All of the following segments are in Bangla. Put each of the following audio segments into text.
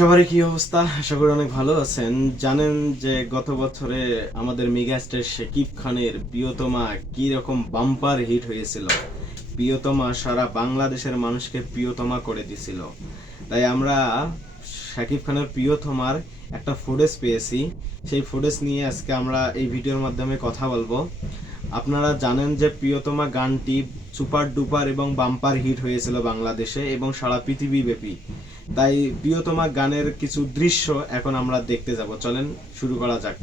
সবারই কি অবস্থা? আশা করি অনেক ভালো আছেন। জানেন যে গত বছরে আমাদের মেগাস্টার শাকিব খানের প্রিয়তমা কি রকম বাম্পার হিট হয়েছিল। প্রিয়তমা সারা বাংলাদেশের মানুষকে প্রিয়তমা করে দিছিল। তাই আমরা শাকিব খানের প্রিয়তমার একটা ফুটেজ পেয়েছি। সেই ফুটেজ নিয়ে আজকে আমরা এই ভিডিওর মাধ্যমে কথা বলব। আপনারা জানেন যে প্রিয়তমা গানটি সুপার ডুপার এবং বাম্পার হিট হয়েছিল বাংলাদেশে এবং সারা পৃথিবী ব্যাপী তাই প্রিয়তমা গানের কিছু দৃশ্য এখন আমরা দেখতে যাব। চলেন শুরু করা যাক।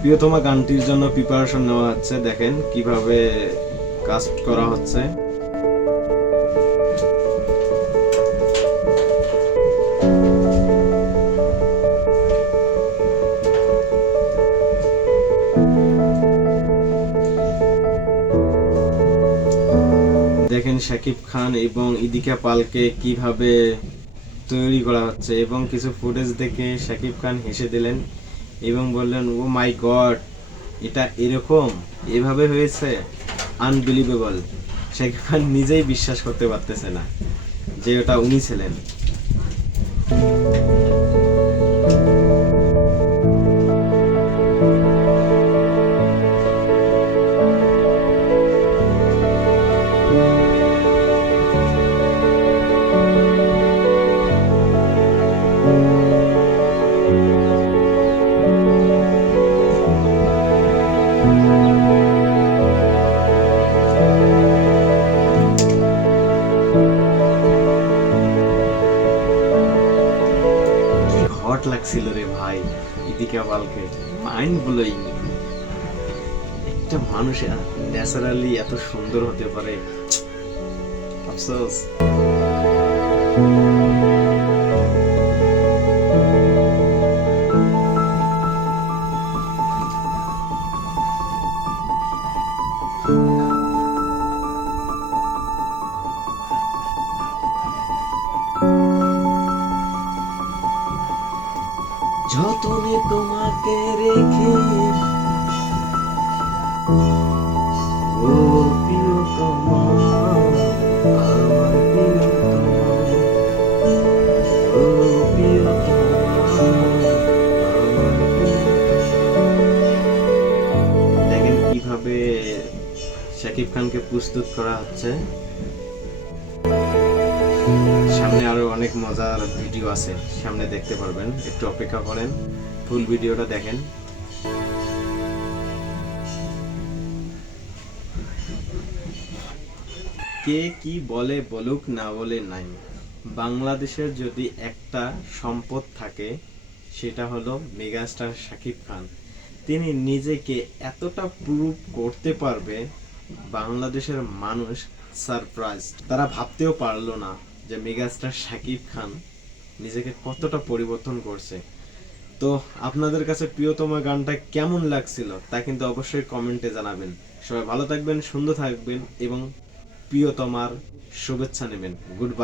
প্রিয়তমা গানটির জন্য প্রিপারেশন নেওয়া হচ্ছে। দেখেন কীভাবে কাস্ট করা হচ্ছে। দেখেন শাকিব খান এবং ইদিকা পালকে কীভাবে তৈরি করা হচ্ছে এবং কিছু ফুটেজ দেখে শাকিব খান হেসে দিলেন এবং বললেন ও মাই গড এটা এরকম? এভাবে হয়েছে? আনবিলিভেবল শাকিব খান নিজেই বিশ্বাস করতে পারতেছে না যে ওটা উনি ছিলেন। লাগছিল রে ভাই। ইদিকা পালকে মাইন্ড ব্লোয়িং একটা মানুষ ন্যাচারালি এত সুন্দর হতে পারে। আফসোস। যতনে তোমাকে রেখে ও প্রিয়তমা। দেখেন কীভাবে শাকিব খানকে প্রস্তুত করা হচ্ছে সামনে আরও অনেক মজার ভিডিও আছে, সামনে দেখতে পারবেন। একটু অপেক্ষা করেন, ফুল ভিডিওটা দেখেন। কে কি বলে বলুক, না বলে নাই। বাংলাদেশের যদি একটা সম্পদ থাকে, সেটা হলো মেগাস্টার শাকিব খান। তিনি নিজেকে এতটা প্রুভ করতে পারবে, বাংলাদেশের মানুষ সারপ্রাইজ তারা ভাবতেও পারল না যে মেগাস্টার শাকিব খান নিজেকে কতটা পরিবর্তন করছে। তো আপনাদের কাছে প্রিয়তম গানটা কেমন লাগছিল তা কিন্তু অবশ্যই কমেন্টে জানাবেন। সবাই ভালো থাকবেন, সুন্দর থাকবেন এবং প্রিয়তমার শুভেচ্ছা নেবেন। Good bye